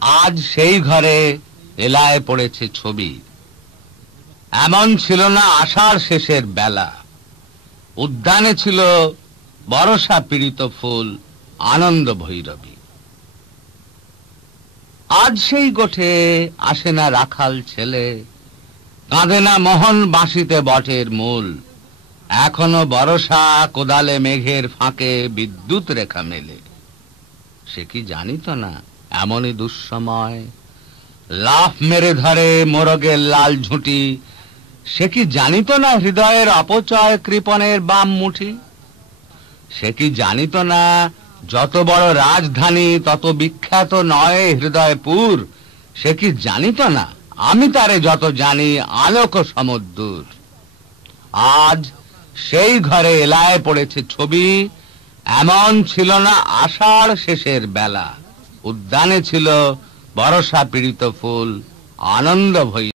আজ সেই ঘরে এলায় পড়েছে ছবি। এমন ছিল না আষাঢ় শেষের বেলা, উদ্যানে ছিল বরষা পীড়িত ফুল, আনন্দ ভৈরবী। আজ সেই গোঠে আসে না রাখাল ছেলে, কাঁদে না মোহন বাঁশিতে বটের মূল। এখনো বরষা কোদালে মেঘের ফাঁকে বিদ্যুৎ রেখা মেলে। সে কি জানিত না এমনই দুঃসময় লাফ মেরে ধরে মোরগের লাল ঝুঁটি? সে কি জানিত না হৃদয়ের অপচয় কৃপণের বাম মুঠি? সে কি জানিত না যত বড় রাজধানী তত বিখ্যাত নয় হৃদয়পুর? সে কি জানিত না আমি তারে যত জানি আলোক সমুদ্র? আজ সেই ঘরে এলায় পড়েছে ছবি। এমন ছিল না আষাঢ় শেষের বেলা, উদ্যানে ছিল বরষা পীড়িত ফুল, আনন্দ ভৈ